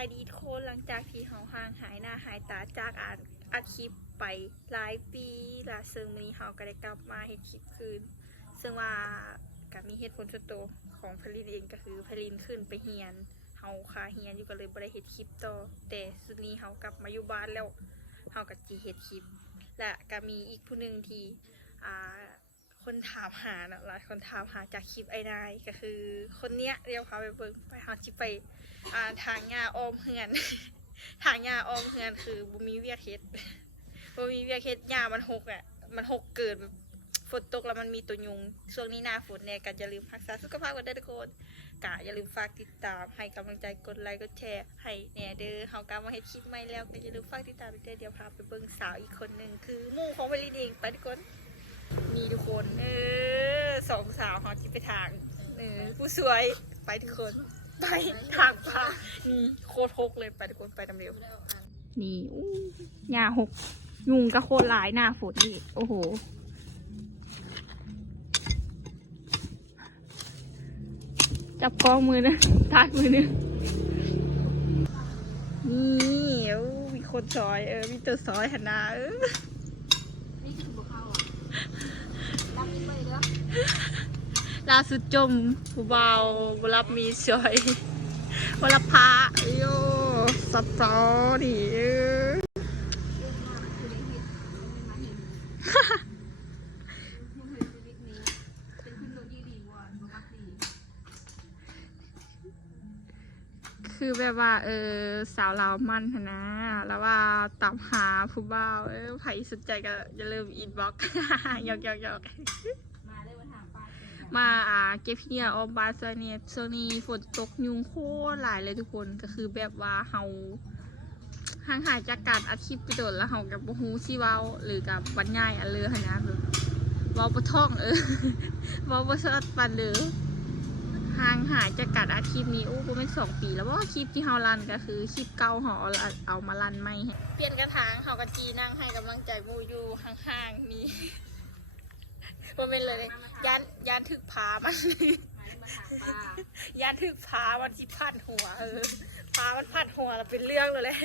ายดีทุกคนหลังจากที่เฮาห่างหายหน้าหายตาจากอัดคลิปไปหลายปีล่ะซึ่งมื้อนี้เฮาก็ได้กลับมาเฮ็ดคลิปคืนซึ่งว่าก็มีเหตุผลส่วนตัวของพลินเองก็คือพลินขึ้นไปเฮียนเฮาคาเฮียนอยู่ก็เลยบ่ได้เฮ็ดคลิปต่อแต่สุดนี้เฮากลับมาอยู่บ้านแล้วเฮาก็สิเฮ็ดคลิปและก็มีอีกผู้หนึ่งที่คนถามหาเนาะหลายคนถามหาจากคลิปไอ้นายก็คือคนเนี้ยเรียกพาไปเบิ่งไปเฮาสิไปทางหญ้าอ้อมเฮือน ทางหญ้าอ้อมเฮือนคือบ่มีเวียกเฮ็ดบ่มีเวียกเฮ็ดหญ้ามันหกอ่ะมันหกเกิดแบบฝนตกแล้วมันมีตัวยุงช่วงนี้หน้าฝนเนี่ยก็อย่าลืมรักษาสุขภาพกันด้วยทุกคนก็อย่าลืมฝากติดตามให้กำลังใจกดไลค์กดแชร์ให้แน่เด้อเฮากลับมาเฮ็ดคลิปใหม่แล้วก็อย่าลืมฝากติดตามด้วยเดี๋ยวพาไปเบิ่งสาวอีกคนนึงคือหมู่ของพลินเองไปทุกคนนี่ทุกคนสองสาวเฮาสิไปทางผู้สวยไปทุกคนไปทางป่านี่โคตรหกเลยไปทุกคนไปตามเร็วนี่หญ้าหกยุงก็โคตรหลายหน้าฝนนี่โอ้โหจับกล้องมือนะทาดมือนึงนี่มีคนซอยมีตัวซอยหันหน้านี่คือบุกเข้ารับมีไปเด้อล่าสุดจมผู้เบาบรับมีซอยบรับพระโย่สัตว์ซ้อดิคือแบบว่าสาวลาวมันนะแล้วว่าตามหาผู้บ่าวใครสนใจก็อย่าลืมอินบ็อกซ์หยอกมาเก็บเหี่ยออมบาสเนี่ยช่วงนี้ฝนตกยุงโคตรหลายเลยทุกคนก็คือแบบว่าเฮาห่างหายจากการอัดคลิปไปโดนแล้วเฮากับบ่ฮู้สิเว้าหรือกับบรรยายอันเลือหั่นนะแบบเว้าบ่ท่องเว้าบ่ชัดปานเด้อห่างหายจากการอัดคลิปนี้ประมาณ2 ปีแล้วว่าคลิปที่เฮารันก็คือคลิปเก่าเฮาเอามารันใหม่เปลี่ยนกระถางเฮาก็จีนั่งให้กำลังใจหมู่อยู่ห่างๆนี้บ่แม่นเลยยานถึกผามันยานถึกผามันสิพัดหัวผามันพัดหัวแล้วเป็นเรื่องเลย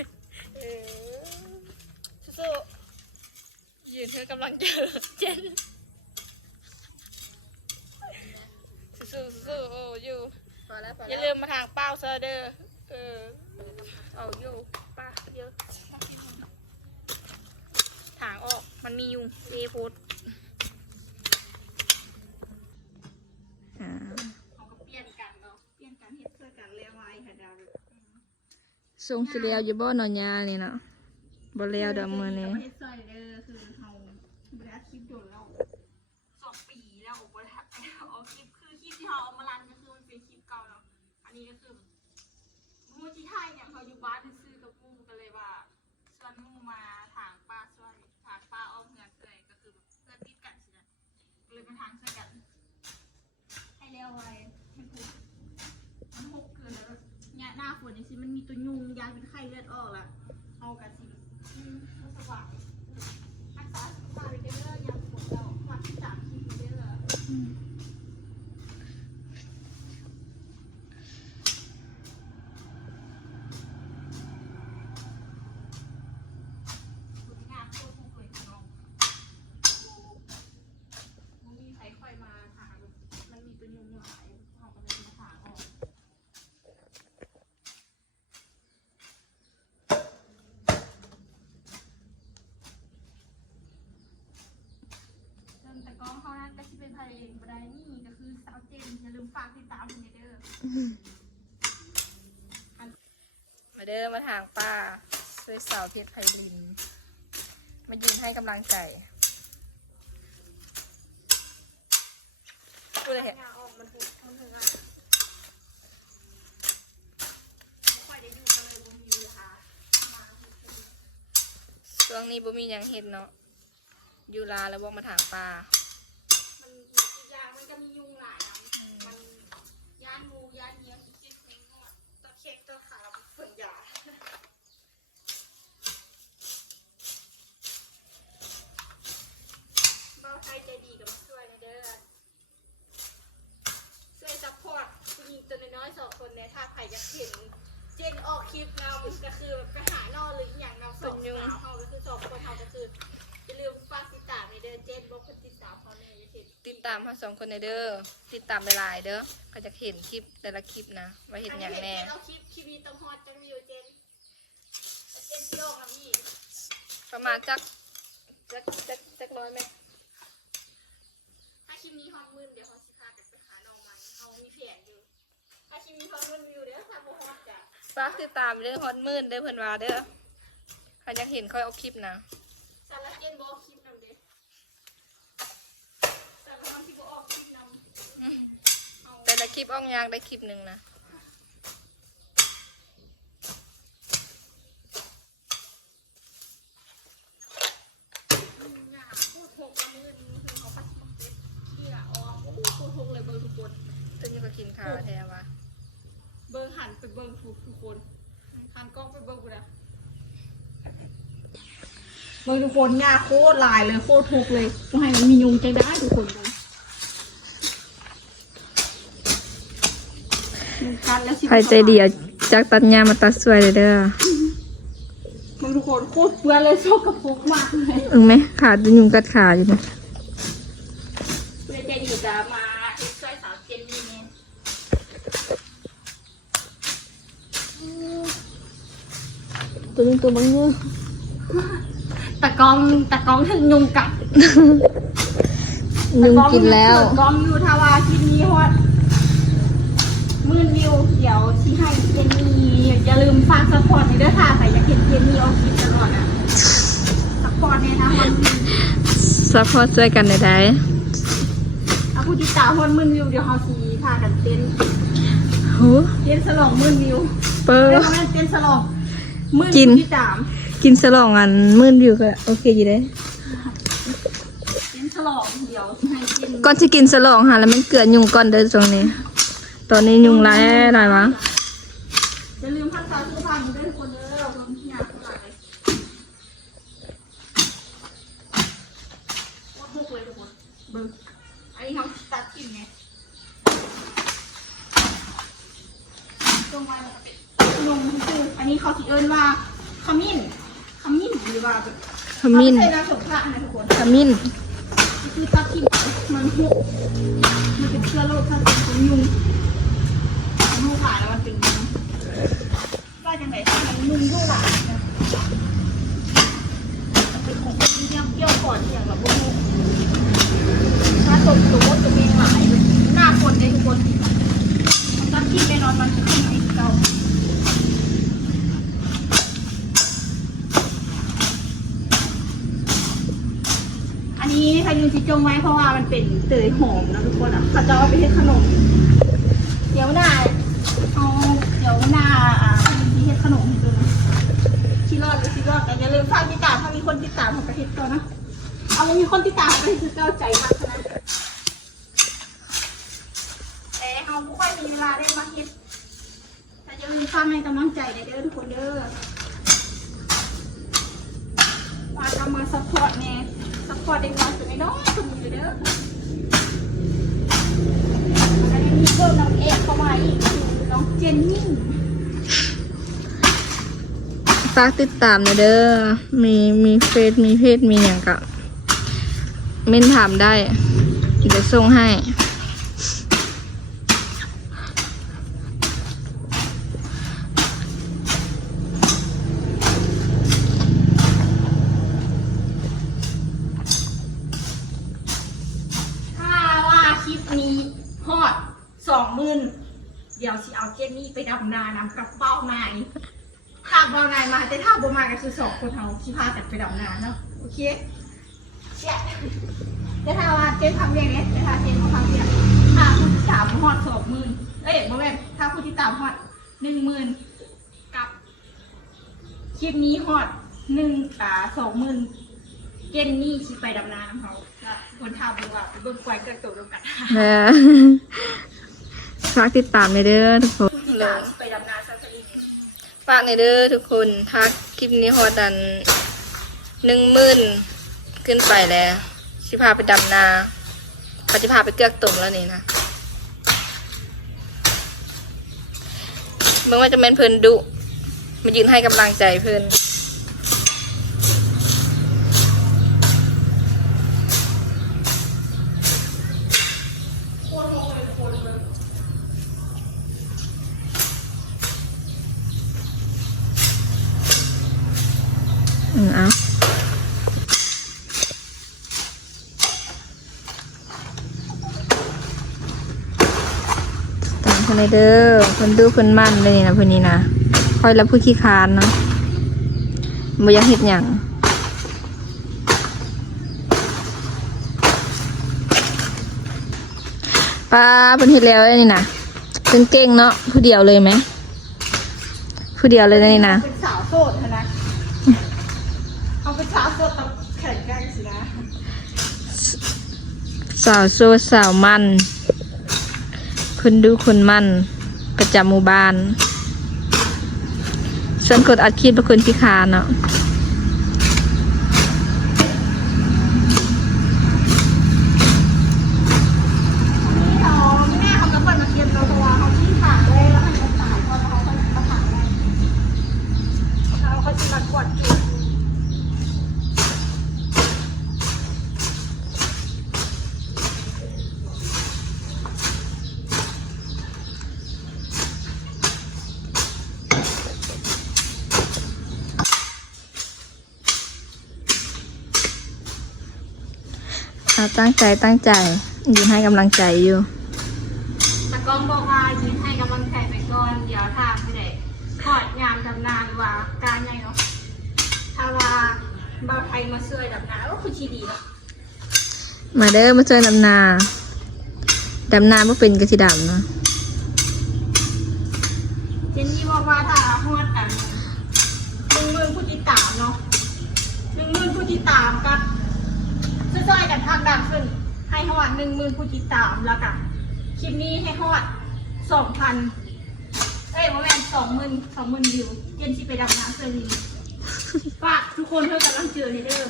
สู้ๆยืนเธอกำลังเจอเจนสู้ๆโอ้อยู่อย่าลืมมาทางเป้าเซอร์เดอร์เอาอยู่ป้าเยอะทางออกมันมียุงเอพุทเขาก็เปลี่ยนกันเนาะเปลี่ยนกันเฮ็ดเพื่อกันเลี้ยงไว้ค่ะดาวทรงสิเลียวอยู่บ่นอนยานี่เนาะบ่เลียวดอกมือนี่เฮ็ดซอยเด้อคือเฮาบ่ได้คลิปโดนแล้ว2 ปีแล้วบ่ได้เอาคลิปคือคลิปที่เฮาเอามารันก็คือมันเป็นคลิปเก่าเนาะอันนี้ก็คือหมู่ที่ไทยเนี่ยเขาอยู่บ้านซื้อกับหมู่กันเลยว่าชวนหมู่มาถางป้าช่วยถางป้าอ้อมเฮือนเอ้ยก็คือแบบเพื่อนติดกันสินะก็เลยมาถางช่วยกันให้เร็วไว้ให้พูดมันหกเกินแล้วเนี่ยหน้าฝนนี่สิมันมีตัวยุงยายเป็นไข้เลือดออกละเอากันสิมันสบายรักษาสุขภาพไปเรื่อยๆยามฝนเราวัดที่3 ขีดเรื่อยแต่กองเขานั้นก็ที่เป็นพายเองบันไดนี่ก็คือสาวเจนอย่าลืมฝากติดตามคุณเด้อมาเด้อมาทางป้าช่วยสาวเพชรไพลินมายืนให้กำลังใจดูเลยเห็นมันถึงอ่ะค่อยได้อยู่กันเลยบ่มีเวลาช่วงนี้บ่มีหยังเห็นเนาะยูลาแล้วบอกมาถางปลามันอีกอย่างมันจะมียุงหลายนะมันย่านงูย่านเนี้ยคิดเองก็ตัวเค้กตัวขาวฝนหยาเบาไทยใจดีกับมาช่วยนะเด้อช่วยซัพพอร์ตผู้หญิงตัวน้อยๆ2 คนเนี่ยถ้าใครจะเห็นเจ นออกคลิปเราก็คือไปหานอนหรืออย่างเราสองสาวเขาก็คือสองคนเขาก็คืออย่าลืมฝากติดตามในเดือนเจนบอกคนติดตามเขาในวิธีติดตามทั้ง2คนในเด้อติดตามหลายๆเด้อก็จะเห็นคลิปแต่ละคลิปนะว่าเห็นอย่างแน่ เอาคลิปนี้ต้องฮอตจังวิวเจนที่โลกนะพี่ ประมาณจักร้อยไหม ถ้าคลิปนี้ฮอตมื่นเดี๋ยวเขาสิพากันไปหาน้องมันเขามีแผนอยู่ถ้าคลิปนี้ฮอตมื่นวิวเดี๋ยวทำโมฮอตจ้ะ ฝากติดตามเด้อฮอตมื่นเด้อเพิ่นว่าเด้อใครอยากเห็นค่อยเอาคลิปนะ สารเจนบอกคลิปนำเด้สารวันที่บอกออกคลิปนำ แต่ละคลิปอ้องยางได้คลิปหนึ่งนะตัวนี้ก็กินข้าวแท้วะ เบิ้งหันไปเบิ้งทุกคนหันกล้องไปเบิ้งกูนะเบิ้งทุกคนหญ้าโคตรลายเลยโคตรทุกเลยกูให้มันมียุงใจได้ทุกคนเลยใครใจดีจากตัดหญ้ามาตัดสวยเลยเด้อ เบิ้งทุกคนโคตรเปื้อนเลยโชกกระพกมากเลย ไหมขาดยุงกัดขาอยู่นะ เพื่อใจดีจะมาเอ็กซ์ช่วยสาวเจนนี่เนี่ย ตัวนึงตัวบางเนื้อ ตะกองถึงยุงกัด ยุงกินแล้ว กองอยู่ทาวาคลิปนี้ฮอตมื่นวิวเดี๋ยวที่ให้เจนนี่อย่าลืมฝากซัพพอร์ตในเด้อค่ะใครอยากเห็นเจนนี่ออกคลิปตลอดอ่ะซัพพอร์ตเนี่ยนะฮอต ซัพพอร์ตช่วยกันได้ เอาผู้ติดตามฮอตมื่นวิวเดี๋ยวเขาสีพากันเต้น โห เต้นฉลองมื่นวิว เปอร์ ไม่ทำให้เต้นฉลองมื่น กิน ที่สาม กินสลองอันมื่นวิวก็โอเคอยู่เด้ เต้นฉลองเดี๋ยวที่ให้เจน ก่อนที่กินสลองค่ะแล้วมันเกลือยุงก่อนเด้อตรงนี้ ตอนนี้ยุงร้ายหลายวะ อย่าลืมพันตาซื้อผ้าด้วยทุกคนเด้อคนที่อยากขายว่าพวกเลยทุกคนเบิ้งอันนี้เขาตัดกินไงตรงมาเป็นนมคืออันนี้เขาสิเอิ้นว่าขมิ้นหรือว่าแบบ ขมิ้น เขาไม่ใช่น้ำสมพระนะทุกคน ขมิ้น คือตัดกินมันหุบมันเป็นเชื้อโรคถ้าเป็นยุงยุงขาแล้วมันเป็นยุงว่าจังไหนถ้ามันยุงยุงหลายเนี่ยเป็นของที่เปรี้ยวก่อนอย่างแบบพวกถ้าตกตัวจะมีหลายหน้าคนได้ทุกคนตัดกินไปนอนมันจะขึ้นไอ้เก่าอันนี้พายุจิจงไว้เพราะว่ามันเป็นเตยหอมนะทุกคนอ่ะเขาจะเอาไปให้ขนมเดี๋ยวหน้าที่เฮ็ดขนมให้ดูนะชิรอดแต่อย่าลืมฝากติดตามถ้ามีคนติดตามของประเทศเขานะเอามีคนติดตามประเทศเจ้าใจมากนะเขาไม่ค่อยมีเวลาได้มาเฮ็ดแต่อย่าลืมฝากให้กำลังใจเด้อทุกคนเด้อมาทำมาซัพพอร์ตแน่ซัพพอร์ตเด็กน้อยสุดน้อยคนนี้เด้ออันนี้มีเพิ่มน้องเอกเข้ามาอีกน้องเจนนี่ ฝากติดตามหน่อยเด้อมีเฟซมีเพจมีอย่างกับเม่นถามได้เดี๋ยวส่งให้ ถ้าว่าคลิปนี้ฮอด20,000เดี๋ยวสิเอาเจนนี่ไปดำนานำกับเป้านายถ้าเป้านายมาแต่ถ้าบ่มาก็คือ2คนเขาที่พากันไปดำนาเนาะโอเคเดี๋ยวถ้าว่าเจนทำเรื่องนี้เดี๋ยวถ้าเจนเขาทำเรื่องถ้าผู้ติดตามฮอด20,000บ่แม่นถ้าผู้ติดตามฮอด10,000กับคลิปนี้ฮอด20,000เจนนี่สิไปดำนานํเขาคนทำว่าเบิ่งควายเกิดโตร่วมกัน ฝากติดตามหน่อยเด้อทุกคน ไปดำนาซาสลิง ฝากหน่อยเด้อทุกคนถ้าคลิปนี้ฮอดดัน10,000ขึ้นไปแล้วสิพาไปดำนาเขาจะพาไปเกือกตุ่มแล้วนี่นะเมื่อว่าจะเป็นเพิ่นดุ มายืนให้กำลังใจเพื่อนเอาตามคนเลยเด้อคนดูคนมั่นเลยนี่นะเพื่อนนี้นะคอยรับผู้ขี้คานเนาะบ่อยากเห็ดหยังป้าเพิ่นเห็ดแล้วนี่นะเพิ่นเก่งเนาะผู้เดียวเลยไหมผู้เดียวเลยนี่นะ เป็นสาวโสดนะเขาเป็นสาวโสดต้องแข่งกันสินะ สาวโซสาวมันคนดูคนมันประจำหมู่บ้านส่วนกดอัดคลิปเป็นคนพิการเนาะ นี่เขาแม่เขาก็เปิดมาเทียมเราเพราะว่าเขาที่ขาเลยแล้วให้เขาตายเพราะเขามาถางไว้เขาจะมากดจุดตั้งใจยืนให้กำลังใจอยู่ ตะกองบอกว่ายืนให้กำลังใจไปก่อนเดี๋ยวทางไม่ได้ขอดยามดำนาหรือว่าการไงเนาะถ้าว่าเบาไทยมาช่วยดำนาก็คือชีดีเนาะ มาเด้อมาเจอดำนาไม่เป็นกระสีดำเนาะ เจนนี่บอกว่าถ้าฮอดอัน10,000ผู้ติดตามเนาะ10,000ผู้ติดตามกับช่วยกันทางดังขึ้นให้ฮอด10,000ผู้ติดตามแล้วกันคลิปนี้ให้ฮอด 2,000ประมาณ20,000วิวเจนสิไปดำน้ำเซอร์ลีฝากทุกคนเพื่อกำลังเจอในเด้อ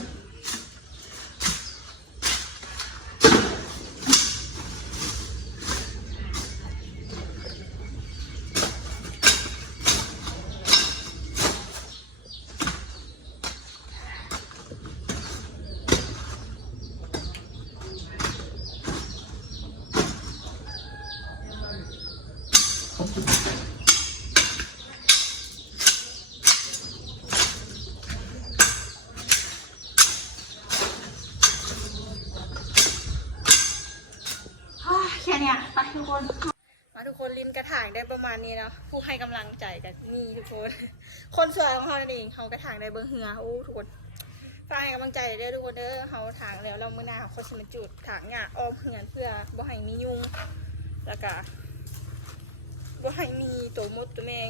แค่เนี้ยไปทุกคนมาทุกคนริมกระถางได้ประมาณนี้เนาะผู้ให้กำลังใจกันมีทุกคนคนสวยของเขาเองเขากระถางได้เบอร์เหือโอ้ทุกคนฝากให้กำลังใจเด้อทุกคนเด้อเขาถางแล้วเราเมื่อหน้าเขาจะมาจุดถางหญ้าอ้อมเหือนเพื่อบ่ให้มียุงแล้วก็บ่ให้มีตัวมดตัวแมง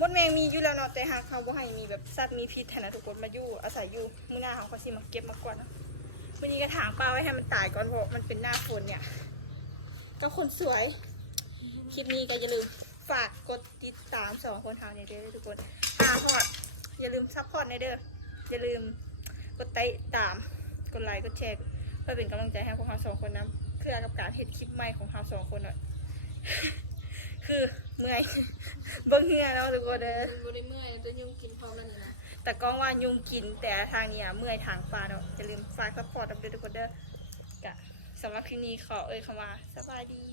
มดแมงมีอยู่แล้วเนาะแต่หากเขาบ่ให้มีแบบสัตว์มีพิษนะทุกคนมาอยู่อาศัยอยู่เมื่อหน้าเขาสิมาเก็บมาก่อนวันนี้กระถางปลาไว้ให้มันตายก่อนเพราะมันเป็นหน้าฝนเนี่ยก็คนสวยคลิปนี้ก็อย่าลืมฝากกดติดตาม2คนเฮาในเด้อทุกคนฮอดอย่าลืมซัพพอร์ตในเด้ออย่าลืมกดติดตามกดไลค์กดแชร์เพื่อเป็นกำลังใจให้พวกเรา2คนนะเพื่อกับการเห็นคลิปใหม่ของเรา2คนหน่อย คือเมื่อย เบิ่งเหือเนาะทุกคนเด้อ บ่ได้เมื่อยแต่ยุงกินพร้อมแล้วนี่นะ แต่ก็ว่ายุงกินแต่ทางนี้เมื่อยทางฟ้าเนาะอย่าลืมฝากซัพพอร์ตด้วยทุกคนเด้อกะสำหรับคลิปนี้ขอคำว่าสบายดี